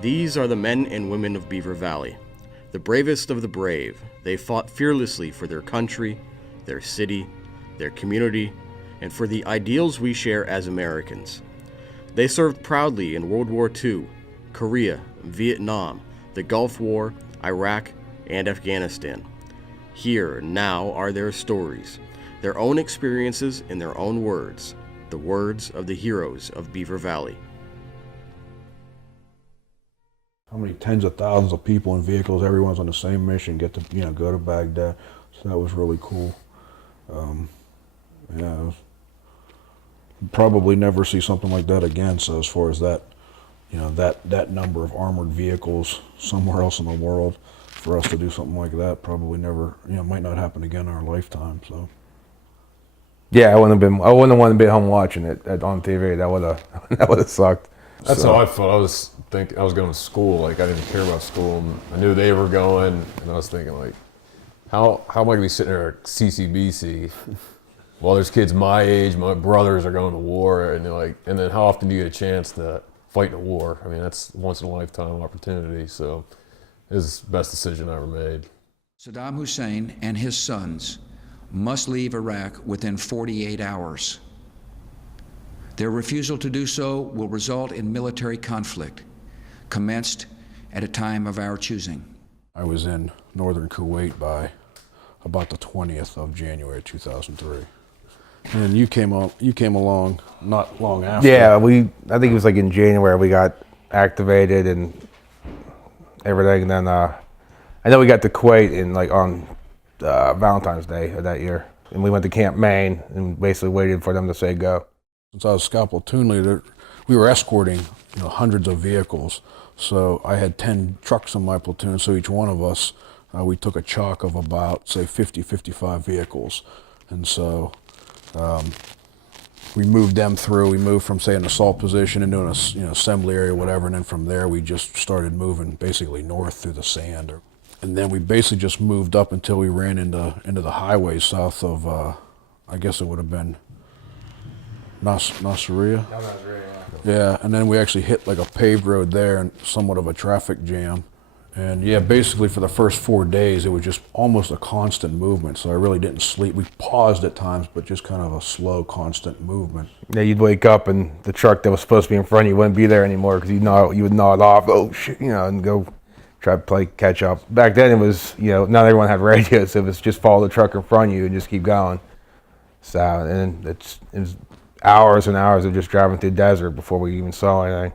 These are the men and women of Beaver Valley, the bravest of the brave. They fought fearlessly for their country, their city, their community, and for the ideals we share as Americans. They served proudly in World War II, Korea, Vietnam, the Gulf War, Iraq, and Afghanistan. Here now are their stories, their own experiences in their own words, the words of the heroes of Beaver Valley. How many tens of thousands of people in vehicles, everyone's on the same mission, get to go to Baghdad. So that was really cool. Probably never see something like that again. So as far as that, that number of armored vehicles somewhere else in the world, for us to do something like that, probably never, might not happen again in our lifetime. So. Yeah, I wouldn't have wanted to be home watching it on TV. That would have sucked. That's how I felt. I was going to school. Like, I didn't care about school. And I knew they were going, and I was thinking, like, how am I going to be sitting there at CCBC while there's kids my age, my brothers are going to war, and then how often do you get a chance to fight in a war? I mean, that's once in a lifetime opportunity. So it was the best decision I ever made. Saddam Hussein and his sons must leave Iraq within 48 hours. Their refusal to do so will result in military conflict, commenced at a time of our choosing. I was in northern Kuwait by about the 20th of January 2003. And you came along not long after. Yeah, I think it was like in January we got activated and everything. And then I know we got to Kuwait on Valentine's Day of that year. And we went to Camp Maine and basically waited for them to say go. Since I was scout platoon leader, we were escorting hundreds of vehicles. So I had 10 trucks in my platoon, so each one of us, we took a chalk of about, say, 50, 55 vehicles. And so we moved them through. We moved from, say, an assault position into an assembly area or whatever, and then from there we just started moving basically north through the sand. And then we basically just moved up until we ran into the highway south of, I guess it would have been Nasiriyah. Yeah, and then we actually hit like a paved road there and somewhat of a traffic jam. And yeah, basically for the first 4 days, it was just almost a constant movement. So I really didn't sleep. We paused at times, but just kind of a slow, constant movement. Yeah, you'd wake up and the truck that was supposed to be in front of you wouldn't be there anymore because you would nod off, oh shit, and go try to play catch up. Back then it was, not everyone had radios, so it was just follow the truck in front of you and just keep going. So, and it was hours and hours of just driving through the desert before we even saw anything.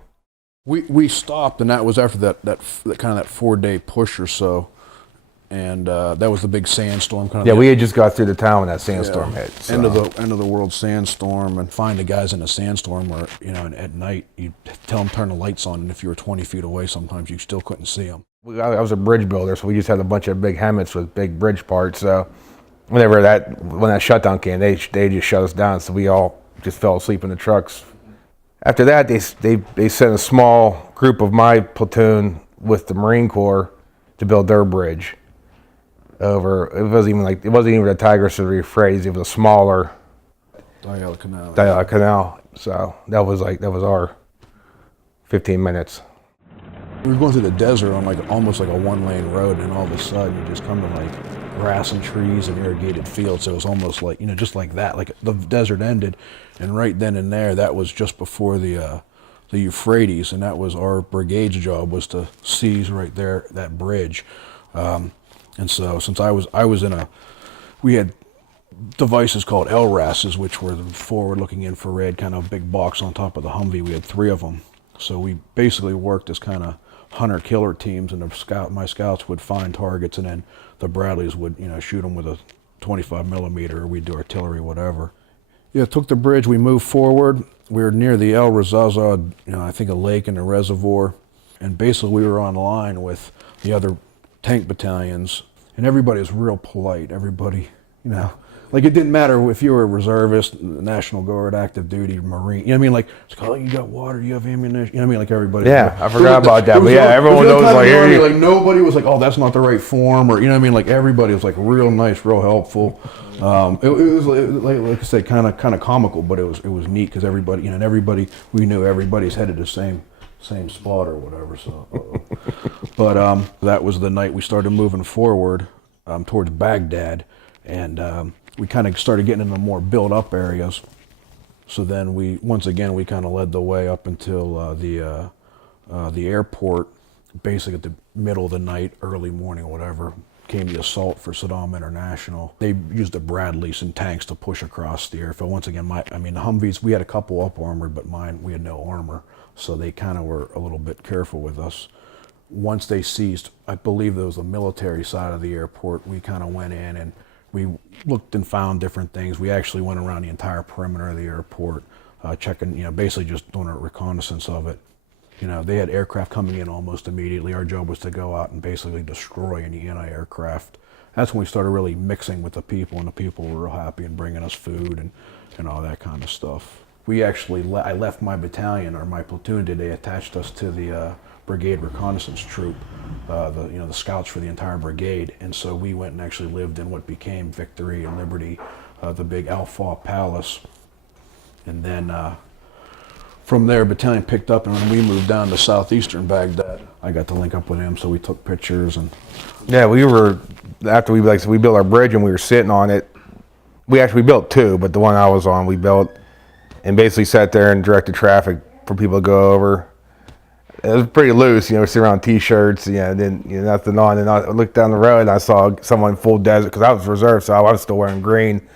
We stopped, and that was after that kind of that 4-day push or so, and that was the big sandstorm. We had just got through the town when that sandstorm hit. So. End of the world sandstorm, and find the guys in a sandstorm where at night you tell them turn the lights on, and if you were 20 feet away, sometimes you still couldn't see them. I was a bridge builder, so we just had a bunch of big Hemmets with big bridge parts. So when that shutdown came, they just shut us down, so we all just fell asleep in the trucks. After that, they sent a small group of my platoon with the Marine Corps to build their bridge over. It wasn't even a Tigris or the Euphrates. It was a smaller Canal. So that was our 15 minutes. We were going through the desert on almost like a 1-lane road, and all of a sudden you just come to grass and trees and irrigated fields. So it was almost like, just like that, like the desert ended, and right then and there, that was just before the Euphrates, and that was our brigade's job, was to seize right there that bridge. And so since we had devices called LRASs, which were the forward-looking infrared kind of big box on top of the Humvee. We had 3 of them. So we basically worked as kind of hunter-killer teams, and my scouts would find targets, and then the Bradleys would, shoot them with a 25 millimeter, or we'd do artillery, whatever. Yeah, took the bridge, we moved forward. We were near the El Razaza, I think a lake and a reservoir, and basically we were on line with the other tank battalions, and everybody was real polite. Everybody, Like, it didn't matter if you were a reservist, National Guard, active duty, Marine. You know what I mean? Like, it's like, oh, you got water, you have ammunition. You know what I mean? Like, everybody. Yeah, I forgot about that. But yeah, everyone knows, like, here. Like, nobody was like, oh, that's not the right form, or, you know what I mean? Like, everybody was, like, real nice, real helpful. It was, like I said, kind of comical, but it was neat, because everybody, and everybody, we knew everybody's headed the same spot or whatever. So, but that was the night we started moving forward towards Baghdad, and we kind of started getting into more built-up areas. So then once again we kind of led the way up until the airport. Basically at the middle of the night, early morning, whatever, came the assault for Saddam International. They used the Bradleys and tanks to push across the airfield. Once again, the Humvees, we had a couple up armored, but mine, we had no armor. So they kind of were a little bit careful with us. Once they ceased, I believe there was the military side of the airport, we kind of went in and we looked and found different things. We actually went around the entire perimeter of the airport, checking, basically just doing a reconnaissance of it. They had aircraft coming in almost immediately. Our job was to go out and basically destroy any anti-aircraft. That's when we started really mixing with the people, and the people were real happy and bringing us food and all that kind of stuff. We actually, I left my battalion, or my platoon did. They attached us to the brigade reconnaissance troop, the scouts for the entire brigade. And so we went and actually lived in what became Victory and Liberty, the big Al-Faw Palace. And then from there, battalion picked up, and when we moved down to southeastern Baghdad, I got to link up with him, so we took pictures. And Yeah, after we built our bridge and we were sitting on it. We built two, but the one I was on, we built and basically sat there and directed traffic for people to go over. It was pretty loose, we sit around t-shirts, then nothing on. And I looked down the road and I saw someone full desert, because I was reserved, so I was still wearing green.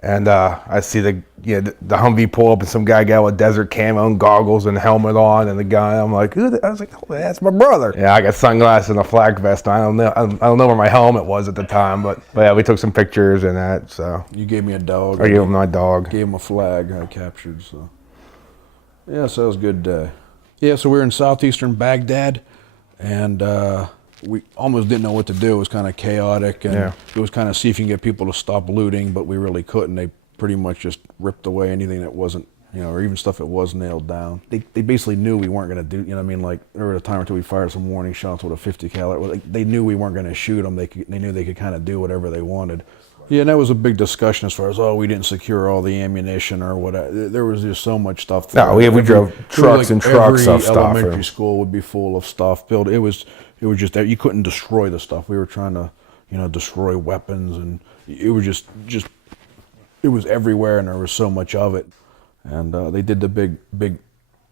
And I see the Humvee pull up, and some guy got with desert camo and goggles and helmet on and the gun. I'm like, I was like, oh, that's my brother. Yeah, I got sunglasses and a flak vest on. I don't know where my helmet was at the time, but yeah, we took some pictures and that. So you gave me a dog. I gave him my dog. Gave him a flag I captured. So yeah, so that was a good day. Yeah, so we were in southeastern Baghdad, and we almost didn't know what to do. It was kind of chaotic, and it was kind of see if you can get people to stop looting, but we really couldn't. They pretty much just ripped away anything that wasn't, or even stuff that was nailed down. They basically knew we weren't going to do, like there was a time or two we fired some warning shots with a 50 caliber. They knew we weren't going to shoot them. They knew they could kind of do whatever they wanted. Yeah, and that was a big discussion as far as, we didn't secure all the ammunition or whatever. There was just so much stuff. No, we drove trucks and trucks of stuff. Every elementary school would be full of stuff built. It was just that you couldn't destroy the stuff. We were trying to, destroy weapons, and it was just it was everywhere, and there was so much of it. And they did the big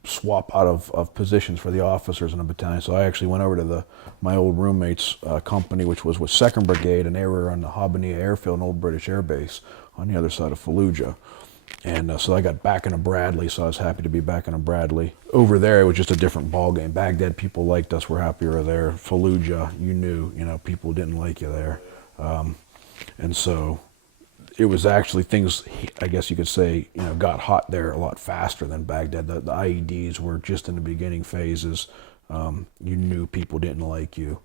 swap out of positions for the officers in the battalion. So I actually went over to my old roommate's company, which was with 2nd Brigade, and they were on the Habbaniyah Airfield, an old British air base on the other side of Fallujah. And so I got back in a Bradley, so I was happy to be back in a Bradley. Over there, it was just a different ballgame. Baghdad, people liked us, were happier there. Fallujah, you knew, people didn't like you there. And so it was actually things, I guess you could say, got hot there a lot faster than Baghdad. The IEDs were just in the beginning phases. You knew people didn't like you.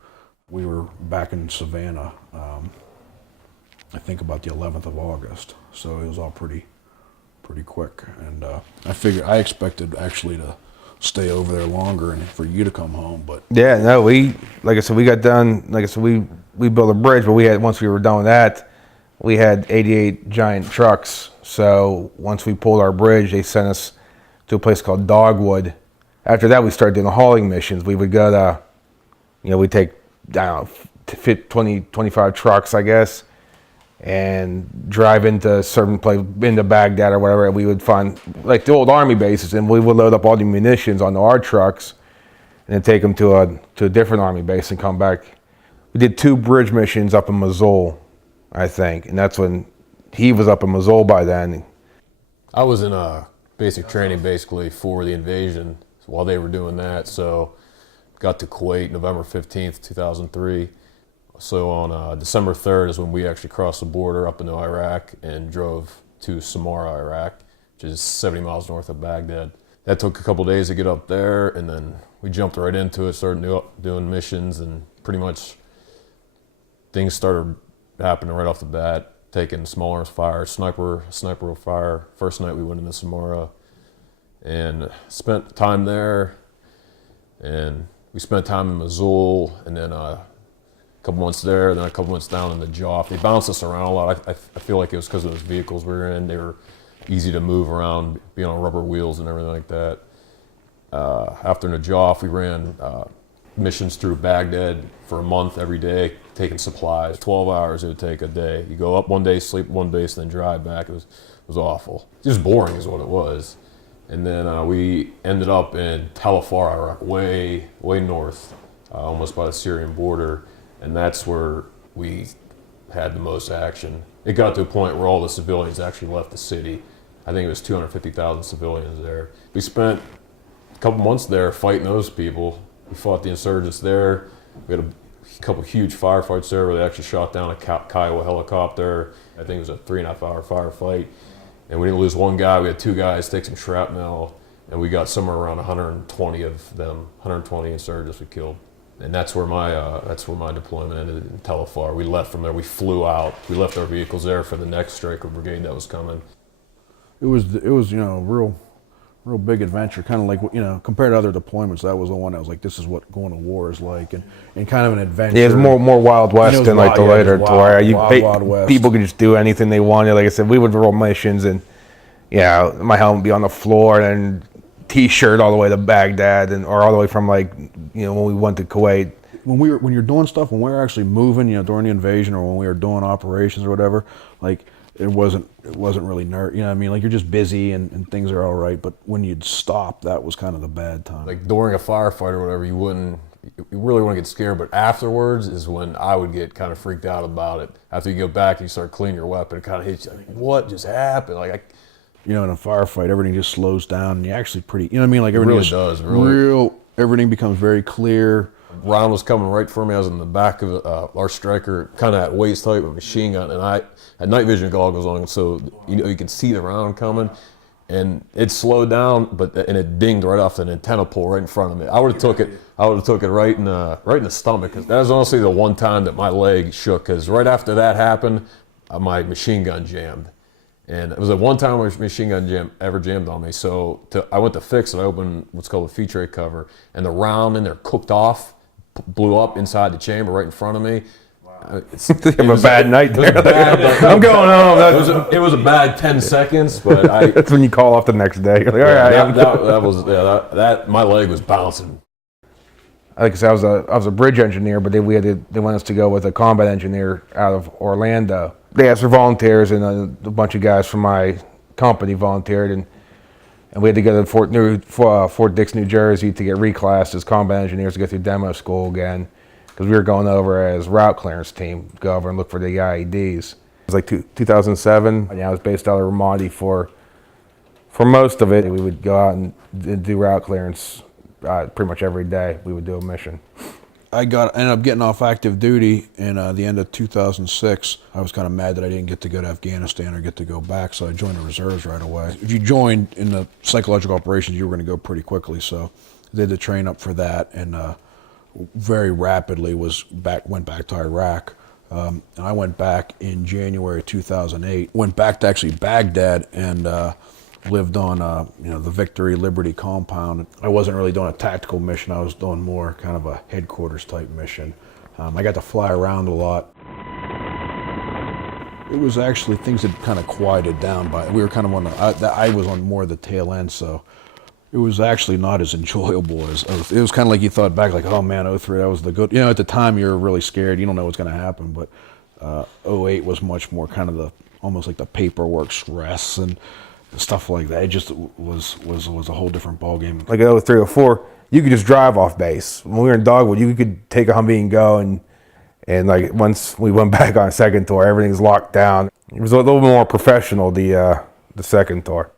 We were back in Savannah, I think about the 11th of August. So it was all pretty quick. And I expected actually to stay over there longer and for you to come home, but yeah, no, like I said, we got done. Like I said, we built a bridge, but once we were done with that, we had 88 giant trucks. So once we pulled our bridge, they sent us to a place called Dogwood. After that, we started doing the hauling missions. We would go to, we'd take, 20, 25 trucks, I guess, and drive into certain place, into Baghdad or whatever. We would find like the old army bases, and we would load up all the munitions onto our trucks and then take them to a different army base and come back. We did 2 bridge missions up in Mosul, I think, and that's when he was up in Mosul by then. I was in a basic training basically for the invasion while they were doing that. So got to Kuwait November 15th, 2003. So on December 3rd is when we actually crossed the border up into Iraq and drove to Samarra, Iraq, which is 70 miles north of Baghdad. That took a couple days to get up there, and then we jumped right into it, started doing missions, and pretty much things started happening right off the bat, taking small arms fire, sniper fire. First night we went into Samarra and spent time there, and we spent time in Mosul, and then a couple months there, then a couple months down in the Joff. They bounced us around a lot. I feel like it was because of those vehicles we were in. They were easy to move around, be on rubber wheels and everything like that. After Najaf, we ran missions through Baghdad for a month every day, taking supplies. 12 hours it would take a day. You go up one day, sleep at one base, then drive back. It was awful. Just boring is what it was. And then we ended up in Tel Afar, Iraq, way north, almost by the Syrian border. And that's where we had the most action. It got to a point where all the civilians actually left the city. I think it was 250,000 civilians there. We spent a couple months there fighting those people. We fought the insurgents there. We had a couple huge firefights there where they actually shot down a Kiowa helicopter. I think it was a 3.5-hour firefight. And we didn't lose one guy. We had 2 guys take some shrapnel, and we got somewhere around 120 of them, 120 insurgents we killed. And that's where my deployment ended, in Tel Afar. We left from there. We flew out. We left our vehicles there for the next Stryker brigade that was coming. It was real big adventure, kind of like, compared to other deployments, that was the one that was like, this is what going to war is like, and kind of an adventure. Yeah, it's more Wild West than like the later, to where Wild West. People could just do anything they wanted. Like I said, we would roll missions, and my helmet would be on the floor, and T-shirt all the way to Baghdad, or all the way from when we went to Kuwait. When you're doing stuff, when we were actually moving, during the invasion, or when we were doing operations or whatever, like, it wasn't really nerd, you know what I mean? Like, you're just busy and things are all right, but when you'd stop, that was kind of the bad time. Like during a firefight or whatever, you really want to get scared, but afterwards is when I would get kind of freaked out about it. After you go back and you start cleaning your weapon, it kind of hits you like, what just happened? Like, in a firefight, everything just slows down, and you're actually pretty, you know what I mean? Like, everything really does, really. Everything becomes very clear. Round was coming right for me. I was in the back of our Stryker, kind of at waist height with a machine gun, and I had night vision goggles on, so you could see the round coming, and it slowed down, and it dinged right off an antenna pole right in front of me. I would have took it right in the stomach. That was honestly the one time that my leg shook, because right after that happened, my machine gun jammed. And it was the one time my machine gun ever jammed on me. So I went to fix it. I opened what's called a feature rate cover, and the round in there cooked off, blew up inside the chamber right in front of me. Wow. It was a bad night there. I'm going home. It was a bad 10 seconds, but that's when you call off the next day. You're like, all right. My leg was bouncing. Like I said, I was a bridge engineer, but they wanted us to go with a combat engineer out of Orlando. They asked for volunteers, and a bunch of guys from my company volunteered, and we had to go to Fort Dix, New Jersey, to get reclassed as combat engineers to go through demo school again, because we were going over as route clearance team, go over and look for the IEDs. It was like 2007. I was based out of Ramadi for most of it. We would go out and do route clearance pretty much every day. We would do a mission. I ended up getting off active duty in the end of 2006. I was kind of mad that I didn't get to go to Afghanistan or get to go back, so I joined the reserves right away. If you joined in the psychological operations, you were going to go pretty quickly, so I did the train up for that, and very rapidly went back to Iraq. And I went back in January 2008. Went back to actually Baghdad and lived on the Victory Liberty compound. I wasn't really doing a tactical mission. I was doing more kind of a headquarters type mission. I got to fly around a lot. It was actually, things had kind of quieted down, we were kind of I was on more of the tail end, so it was actually not as enjoyable as it was kind of like you thought back, like, oh man, 03, that was the good, at the time you're really scared, you don't know what's going to happen, but 08 was much more kind of almost like the paperwork stress and stuff like that. It just was a whole different ballgame. Like 03 or 04, you could just drive off base. When we were in Dogwood, you could take a Humvee and go, and like once we went back on a second tour, everything's locked down. It was a little more professional, the second tour.